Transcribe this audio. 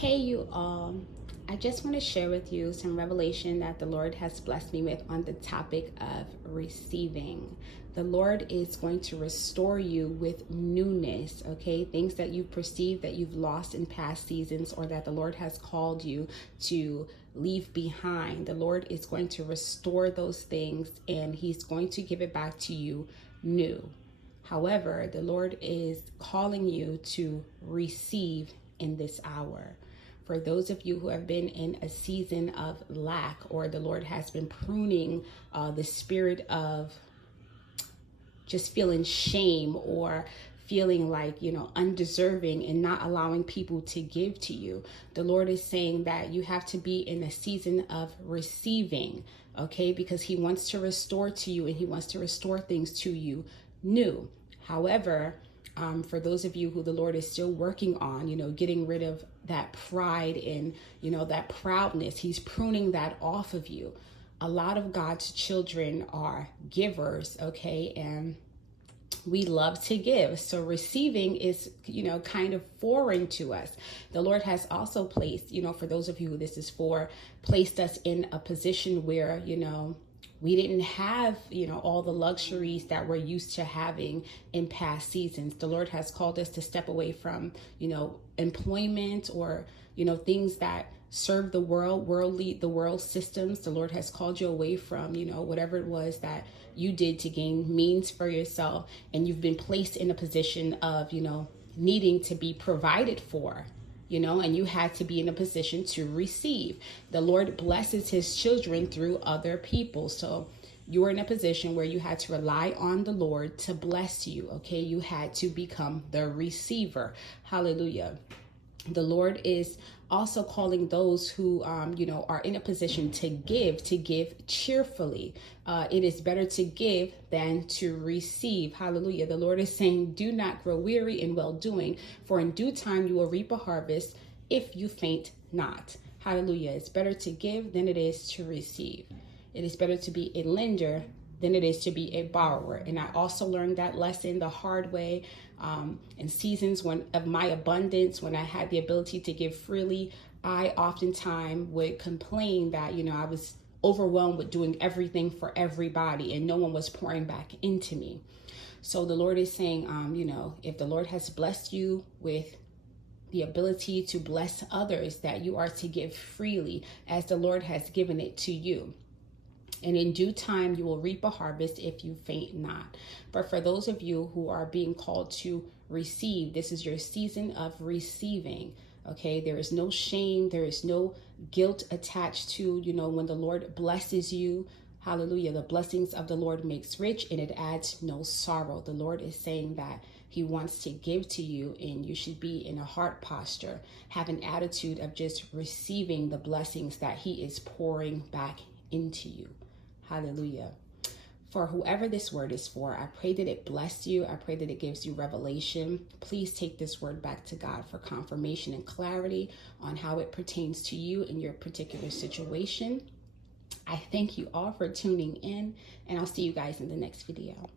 Hey, you all. I just want to share with you some revelation that the Lord has blessed me with on the topic of receiving. The Lord is going to restore you with newness, okay? Things that you've perceived that you've lost in past seasons or that the Lord has called you to leave behind. The Lord is going to restore those things and He's going to give it back to you new. However, the Lord is calling you to receive in this hour. For those of you who have been in a season of lack, or the Lord has been pruning the spirit of just feeling shame or feeling like, undeserving and not allowing people to give to you. The Lord is saying that you have to be in a season of receiving, okay? Because He wants to restore to you and He wants to restore things to you new. However, for those of you who the Lord is still working on, getting rid of that pride and, that proudness, He's pruning that off of you. A lot of God's children are givers, okay? And we love to give. So receiving is, kind of foreign to us. The Lord has also placed, for those of you who this is for, placed us in a position where, we didn't have, all the luxuries that we're used to having in past seasons. The Lord has called us to step away from, employment or, things that serve the world, the world systems. The Lord has called you away from, whatever it was that you did to gain means for yourself. And you've been placed in a position of, needing to be provided for. And you had to be in a position to receive. The Lord blesses His children through other people. So you were in a position where you had to rely on the Lord to bless you. Okay. You had to become the receiver. Hallelujah. The Lord is also calling those who, are in a position to give cheerfully. It is better to give than to receive. Hallelujah. The Lord is saying, do not grow weary in well doing, for in due time you will reap a harvest if you faint not. Hallelujah. It's better to give than it is to receive. It is better to be a lender than it is to be a borrower. And I also learned that lesson the hard way. In seasons of my abundance, when I had the ability to give freely, I oftentimes would complain that, I was overwhelmed with doing everything for everybody and no one was pouring back into me. So the Lord is saying, if the Lord has blessed you with the ability to bless others, that you are to give freely as the Lord has given it to you. And in due time, you will reap a harvest if you faint not. But for those of you who are being called to receive, this is your season of receiving. Okay, there is no shame. There is no guilt attached to, when the Lord blesses you. Hallelujah. The blessings of the Lord makes rich and it adds no sorrow. The Lord is saying that He wants to give to you and you should be in a heart posture, have an attitude of just receiving the blessings that He is pouring back into you. Hallelujah. For whoever this word is for, I pray that it bless you. I pray that it gives you revelation. Please take this word back to God for confirmation and clarity on how it pertains to you in your particular situation. I thank you all for tuning in, and I'll see you guys in the next video.